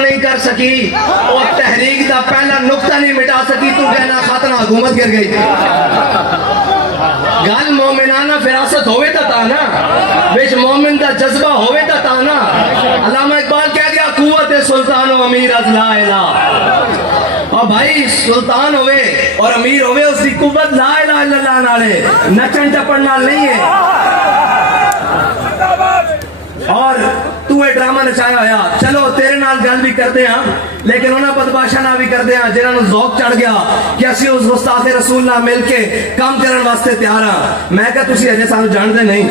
نہیں کر سکی اور تحریک دا پہلا نقطہ نہیں مٹا سکی تو کہنا خاتمہ حکومت گر گئی گل مومنانہ فراست ہوئے تا نا بیش مومن دا جذبہ ہوئے تا نا علامہ اقبال کہہ دیا قوت سلطان و امیر از لا الہ اور بھائی سلطان ہوئے اور امیر ہوئے اس کی قوت لا الہ الا اللہ نالے نچن ٹپن نال نہیں ہے اور تو اے ڈرامہ نچایا ہویا چلو تیرے نال گل بھی کرتے ہیں لیکن انہاں بدماشاں نال بھی کرتے ہیں جنہاں نوں ذوق چڑھ گیا کہ اسی اس گستاخ رسول نال مل کے کام کرن واسطے تیار ہاں میں کہا تسی اجے سانو جاندے نہیں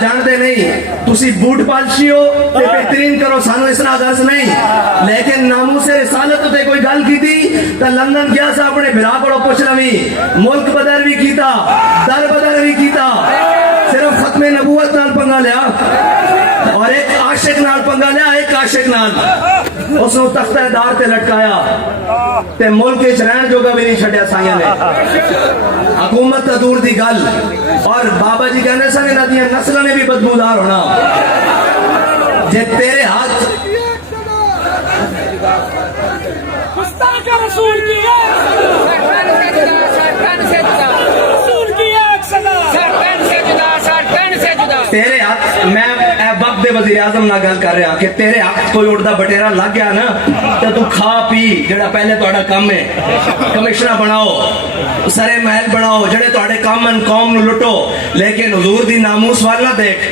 جاندے نہیں تسی بوٹ پالشی ہو تے بہترین کرو سانو اس نال غرض نہیں لیکن ناموس رسالت تے کوئی گل کیتی تے لندن گیا سا اپنے بھرا کولوں پوچھ لوی ملک بدر بھی کیتا در بدر بھی کیتا صرف ختم نبوت نال پنگا لیا اور ایک عاشق نال پنگا لیا ایک عاشق نال اس نے تختہ دار تے لٹکایا تے ملک اچ رہن جوگا بھی نہیں چھڈیا سائیاں نے حکومت تا دور دی گل اور بابا جی کہنے سن انہاں دیاں نسلاں نے بھی بدبودار ہونا جے تیرے ہاتھ گستاخ رسول کی تیرے ہاتھ میں وقت دے وزیر اعظم نہ گل کر رہا کہ تیرے ہاتھ کوئی اڑدا بٹیرا لگ گیا نا تو تو کھا پی جڑا پہلے تہاڈا کام ہے کمشنر بناؤ سرے محل بناؤ جڑے تہاڈے کام ان قوم نو لٹو لیکن حضور دی ناموس وال نہ دیکھ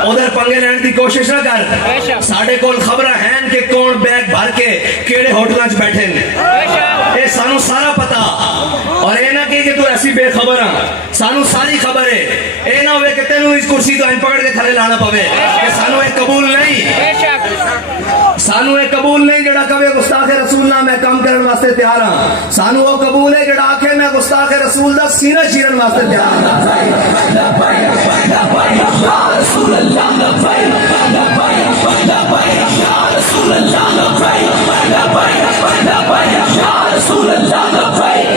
ادھر پنگے لین دی کوشش نہ کر ساڈے کول خبراں ہیں کہ کون بیگ بھر کے کیڑے ہوٹلاں وچ بیٹھے نے اے سانو سارا پتا اور اے نہ کہ تو ایسی بے خبر ہاں سانو ساری خبر ہے اے نہ ہوئے کہ تینوں اس کرسی تو پکڑ کے تھلے لانا پوے کہ سانو اے قبول نہیں سانو اے قبول نہیں جڑا کہے گستاخ رسول نہ میں کام کرن واسطے تیار ہاں سانو وہ قبول ہے جڑا آکھے میں گستاخ رسول دا سینہ چیرن واسطے تیار ہاں